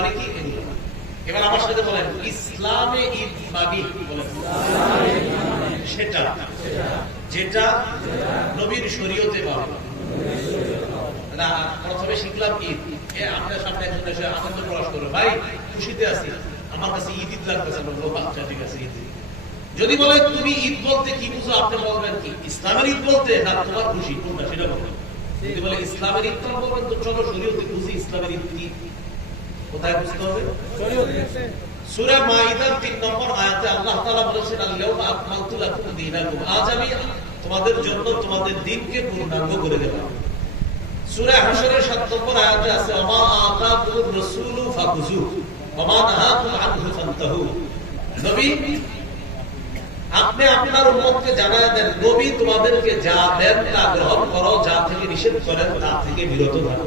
মানে কি? এবার আমার সাথে বলেন, ইসলামে ঈদ মানে সেটা, যেটা নবীর শরীয়তে পাবে না, প্রথমে শিখলাম ঈদ। আপনার সামনে একজন এসে আনন্দ প্রকাশ করবে, ভাই, খুশিতে আছি। আমার কাছে ঈদ ঈদ লাগতেছে আচ্ছা ঠিক আছে, ঈদ। যদি বলে, তুমি ঈদ বলতে কি বুঝো? আপনি বলবেন কি, ইসলামের ঈদ বলতে? না, তোমার খুশি, কোনটা, সেটা বলবেন যদি বলে, ইসলামের ঈদ বলবেন, তো চলো, শরীয়তে বুঝি ইসলামের ঈদ কি? কোথায় বুঝতে হবে? সূরা মাইদার 3 নম্বর আয়াতে আল্লাহ তাআলা বলেছেন, আল-ইয়াউমা আকমালতু লাকুম দীনাকুম। আজ আমি তোমাদের জন্য তোমাদের পূর্ণাঙ্গ করে দিলাম সূরা হাশরের 7 নম্বর আয়াতে আছে আমা আতাকুর রাসূলু ফাকুজু ওমা নাহাকুম আনহু ফান্তাহু। নবী, আপনি আপনার নবী তোমাদেরকে যা দেন তা গ্রহণ করো, যা থেকে নিষেধ করেন তা থেকে বিরত থাকো।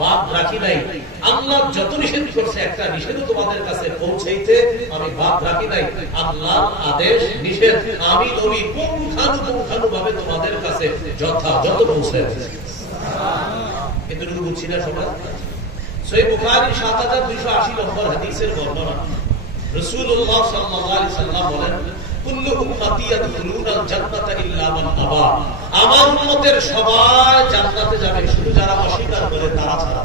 বাদ রাখি নাই। আল্লাহ যত নিষেধ করছে, একটা নিষেধও তোমাদের কাছে পৌঁছাইতে আমি বাদ রাখি নাই। আল্লাহ আদেশ, নিষেধ। আমি, নবী পুঙ্খানুপুঙ্খানু ভাবে তোমাদের কাছে যথাযথ পৌঁছাইছি এতটুকু বুঝছি না সবাই? সহিহ বুখারী 7280 নম্বর হাদিসের বর্ণনা। রাসূলুল্লাহ সাল্লাল্লাহু সাল্লাম বলেন কুল্লু উম্মতি ইয়াদখুলুনাল জান্নাতা ইল্লা আবা। আমার উম্মতের সবাই জান্নাতে যাবে শুধু যারা অস্বীকার করে তারা ছাড়া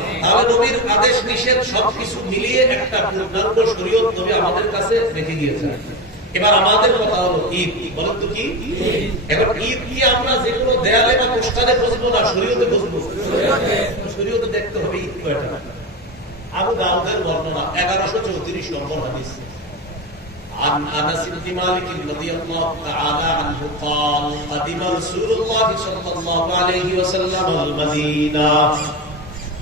তাহলে নবীর আদেশ নিষেধ সবকিছু মিলিয়ে একটা পূর্ণাঙ্গ শরীয়ত নবী আমাদের কাছে রেখে দিয়েছেন এবার আমাদের কথা হলো ঈদ বলেন তো কি এখন ঈদ কি আমরা যে কোনো দেয়ালে বা পোস্টারে বসবো না শরীয়তে বসবো শরীয়তে দেখতে হবে ঈদ কয়টা আবু দাউদের বর্ণনা 1134 নম্বর হাদিস عن انس بن مالك رضي الله تعالى عنه قال قدم رسول الله صلى الله عليه وسلم المدينه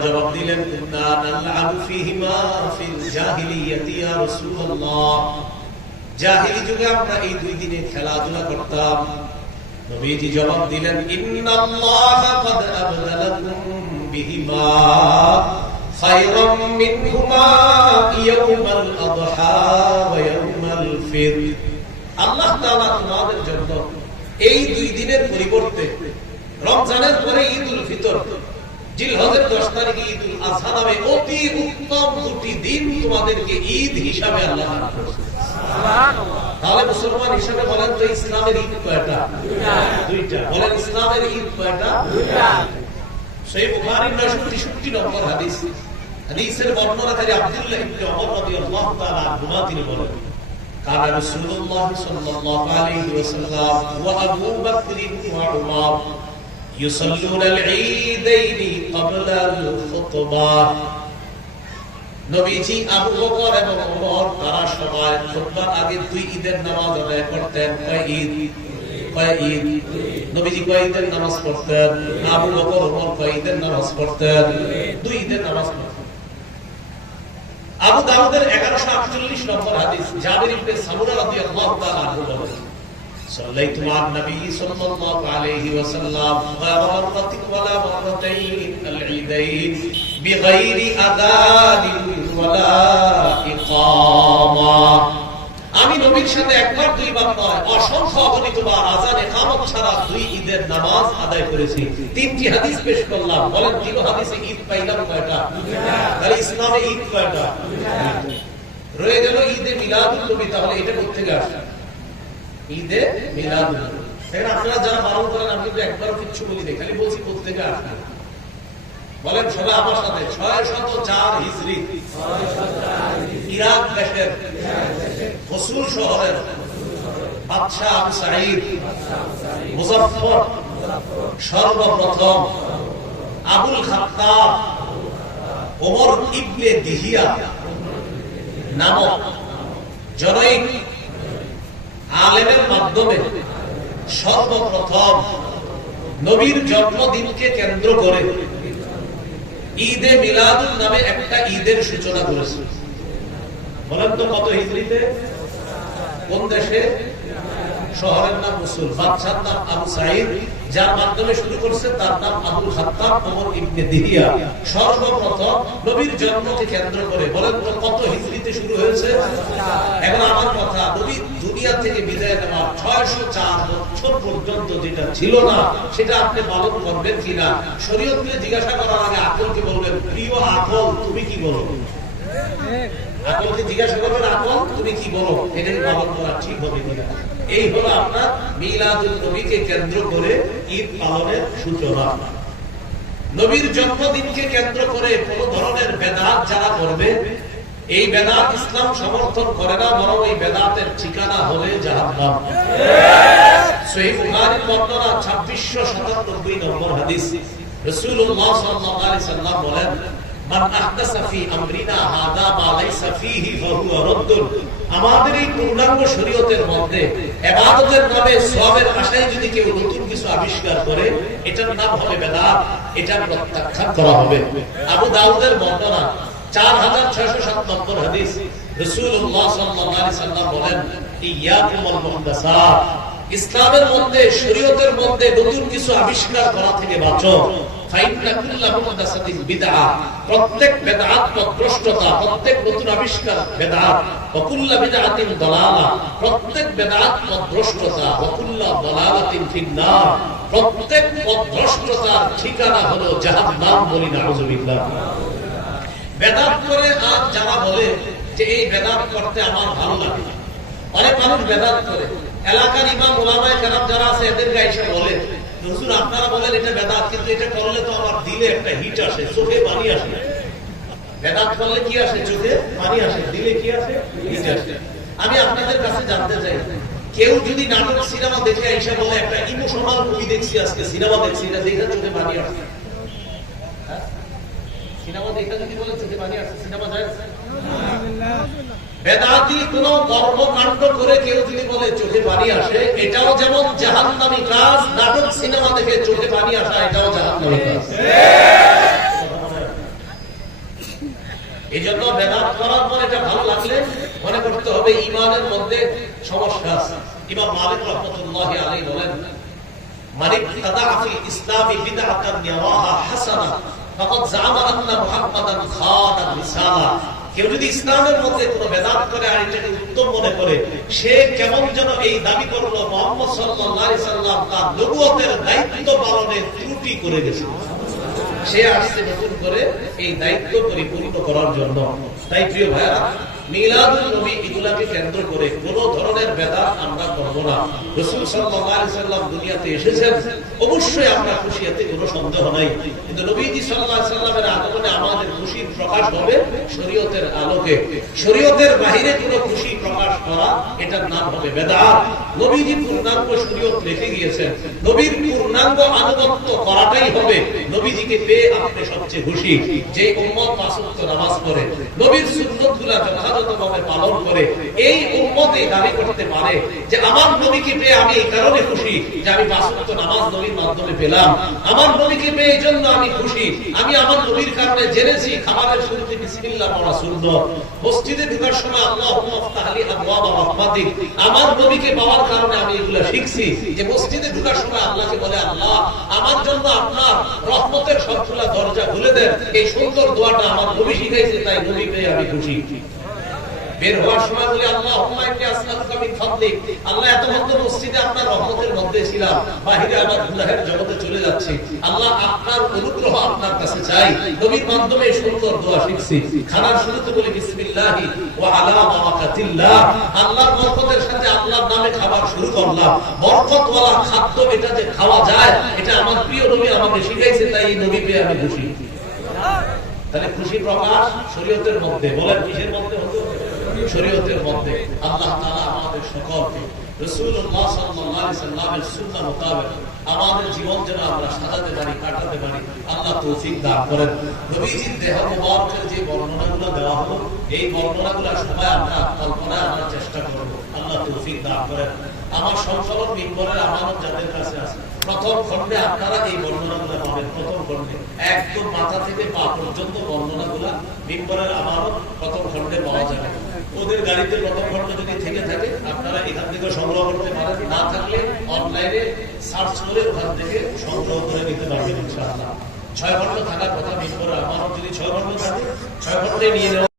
জবাব দিলেন যুগে আমরা এই দুই দিনে খেলাধুলা করতাম। জবাব দিলেন তোমাদের জন্য এই দুই দিনের পরিবর্তে রমজানের পরে ঈদুল ফিতর জিলহজের 10 তারিখে ঈদ উল আযহা নামে অতি উত্তম দুটি দিন তোমাদেরকে ঈদ হিসাবে আল্লাহ দান করেছেন তাহলে মুসলমান হিসাবে বলেন তো ইসলামের ঈদ কয়টা দুইটা বলেন ইসলামের ঈদ কয়টা সেই বুখারীর 963 নম্বর হাদিস হাদিসের বর্ণনাকারী আব্দুল্লাহ ইবনে ওমর রাদিয়াল্লাহু তাআলা আনহুমা তিনি বলেন قال رسول الله صلى الله عليه وسلم وابو بكر وعمر يصلون العيدين قبل الخطبه নবীজি আবু বকর এবং ওমর তারা সবাই খুতবার আগে দুই ঈদের নামাজ আদায় করতেন কয় ঈদ কয় ঈদ নবীজি কয় ঈদের নামাজ পড়তেন আবু বকর ওমর কয় ঈদের নামাজ পড়তেন দুই ঈদের নামাজ পড়তেন আবু দাউদের 1148 নম্বর হাদিস জাবির ইবনে সামুরা রাদিয়াল্লাহু তাআলা আনহু বলেন صليت مع النبي صلى الله عليه وسلم غير مرة ولا مرتين العيدين بغير أذان ولا إقامة আমি নবীর সাথে একবার দুইবার নয় অসংখ্য অগণিতবার আজান একামত ছাড়া দুই ঈদের নামাজ আদায় করেছি তিনটি হাদিস পেশ করলাম বলেন তিন হাদিসে ঈদ পাইলাম কয়টা তাহলে ইসলামে ঈদ কয়টা রয়ে গেল ঈদে ঈদে মিলাদুল নবী তাহলে এটা কোথেকে আসে ঈদে দেখেন আপনারা যারা করেন, আমি কিন্তু একবারও কিচ্ছু বলি বলছি কোথেকে আসে বলেন, সবাই আমার সাথে ছয় শত চার হিজরি। ইরাক দেশের শহরের বাদশাহ আবু সাঈদ, মুজফফর সর্বপ্রথম আবুল খাত্তাব, ওমর ইবনে দিহিয়া নামক জনৈক আলেমের মাধ্যমে সর্বপ্রথম নবীর জন্মদিনকে কেন্দ্র করে ঈদে মিলাদুল নামে একটা ঈদের সূচনা করেছে। বলেন তো কত হিজড়িতে? কোন দেশে? শহরের নাম মুসুল বাদশার নাম আবু সাইদ, যার মাধ্যমে শুরু করছে তার নাম আবুল খাত্তাব, ওমর ইবনে দিহিয়া। সর্বপ্রথম নবীর জন্মকে কেন্দ্র করে, বলেন কত হিজরিতে শুরু হয়েছে? এখন আমার কথা, নবী দুনিয়া থেকে বিদায় নেওয়ার ছয়শো চার বছর পর্যন্ত যেটা ছিল না, সেটা আপনি পালন করবেন কিনা? শরীয়তকে জিজ্ঞাসা করার আগে আকলকে বলবেন, প্রিয় আকল, তুমি কি বলো? আকলকে জিজ্ঞাসা করবেন আকল তুমি কি বলো? এটা পালন করা ঠিক হবে কিনা। এই হলো আপনার মিলাদুল নবীকে কেন্দ্র করে ঈদ পালনের সূচনা। নবীর জন্মদিনকে কেন্দ্র করে কোন ধরনের বেদাত যারা করবে, এই বেদাত ইসলাম সমর্থন করে না, বরং এই বেদাতের ঠিকানা হলে জাহান্নাম। সহিহ বুখারীর বর্ণনা 2697 নম্বর হাদিস। রাসূলুল্লাহ সাল্লাল্লাহু আলাইহি সাল্লাম বলেন আহদাসা ফি আমরিনা, হাদা মা লাইসা ফিহি ফাহুয়া রাদ্দুন। আমাদের এই পূর্ণাঙ্গ শরীয়তের মধ্যে ইবাদতের নামে সওয়াবের আশায় যদি কেউ নতুন কিছু আবিষ্কার করে, এটার নাম হবে বেদাত এটা প্রত্যাখ্যান করা হবে। আবু দাউদের বর্ণনা 4607 নম্বর হাদিস। রাসূলুল্লাহ সাল্লাল্লাহু আলাইহি সাল্লাম বলেন, ইয়াকুম আল মুহদাসাত ইসলামের মধ্যে, শরীয়তের মধ্যে নতুন কিছু আবিষ্কার করা থেকে বাঁচো। ঠিকানা হলো জাহান্নাম বলি নাউজুবিল্লাহ বেদাত করে আর যারা বলে যে এই বেদাত করতে আমার ভালো লাগে অনেক মানুষ বেদাত করে এলাকার ইমাম ওলামায় যারা আছে এদেরকে এসে বলে হুজুর আপনারা বলেন এটা বেদাত, কিন্তু এটা করলে তো আমার দিলে একটা হিট আসে, চোখে পানি আসে। বেদাত করলে কি আসে চোখে? পানি আসে, দিলে কি আসে? হিট আসে। আমি আপনাদের কাছে জানতে চাই, কেউ যদি নাটক, সিনেমা দেখে এসে বলে, একটা ইমোশনাল মুভি দেখছি আজকে, সিনেমা দেখছি, এটা দেখে চোখে পানি আসে। হ্যাঁ? সিনেমা দেখে যদি বলে চোখে পানি আসে, সিনেমা যায়? বেদাতি মনে করতে হবে ইমানের মধ্যে সমস্যা আছে। ইমাম মালিক রহমতুল্লাহ আলী বলেন মালিক ফিল বিদআতান জামা আন্না কেউ যদি ইসলামের মধ্যে কোনো বেদাত করে আর এটাকে উত্তম মনে করে, সে কেমন যেন এই দাবি করল, মোহাম্মদ সাল্লাহ সাল্লাম তার নবুয়তের দায়িত্ব পালনে ত্রুটি করে গেছে। সে আসছে নতুন করে এই দায়িত্ব পরিপূর্ণ করার জন্য। তাই প্রিয় ভাইয়া করে খুশি শরীয়তের বাহিরে খুশি প্রকাশ করা, এটার নাম হবে নবীজি পূর্ণাঙ্গ শরীয়ত গিয়েছেন। নবীর পূর্ণাঙ্গ আনুগত্য করাটাই হবে নবীজিকে পেয়ে আপনি সবচেয়ে খুশি। যে উম্মত নামাজ পড়ে, নবীর সুন্নতগুলো আমার নবীকে পাওয়ার কারণে আমি এগুলো শিখছি যে মসজিদে ঢোকার সময় আল্লাহকে বলে, আল্লাহ, আমার জন্য আপনার রহমতের সবগুলা দরজা খুলে দেন। এই সুন্দর দোয়াটা আমার নবী শিখাইছে, তাই নবী পেয়ে আমি খুশি। বের হওয়ার সময় বলি, আল্লাহ এত মধ্যে মসজিদে আপনার রহমতের মধ্যে ছিলাম, বাহিরে আমার গুনাহের জগতে চলে যাচ্ছি। আল্লাহ, আপনার অনুগ্রহ আপনার কাছে চাই। নবীর মাধ্যমে সুন্দর দোয়া শিখছি। খানার শুরুতে বলি, বিসমিল্লাহ এটা আমার প্রিয় নবী আমাকে শিখাইছে তাই এই আমি তাহলে খুশি প্রকাশ শরীয়তের মধ্যে, বলেন কিসের মধ্যে হতে? শরীয়তের মধ্যে আল্লাহ আমাদের সকলকে সাল্লামের মোতাবেক আমাদের জীবন যেন আমরা পারি, কাটাতে পারি, আল্লাহ তৌফিক দান করেন। নবীজির দেহ মুবারকের যে বর্ণনাগুলো দেওয়া হলো, এই বর্ণনাগুলো আমরা চেষ্টা করব। আল্লাহ তৌফিক দান করেন। আমার মিম্বরের আমানত যাদের কাছে আছে, প্রথম খণ্ডে আপনারা এই বর্ণনাগুলো পাবেন, প্রথম খণ্ডে। একদম মাথা থেকে পা পর্যন্ত মিম্বরের আমানত প্রথম খণ্ডে পাওয়া যাবে। ওদের গাড়িতে প্রথম খণ্ড যদি থেকে থাকে, আপনারা এখান থেকে সংগ্রহ করতে পারেন। না থাকলে অনলাইনে সার্চ করে ওখান থেকে সংগ্রহ করে নিতে পারবেন ছয় ঘণ্টা থাকার কথা বেশ করে আমার যদি ছয় ঘণ্টা থাকে, ছয় ঘন্টায় নিয়ে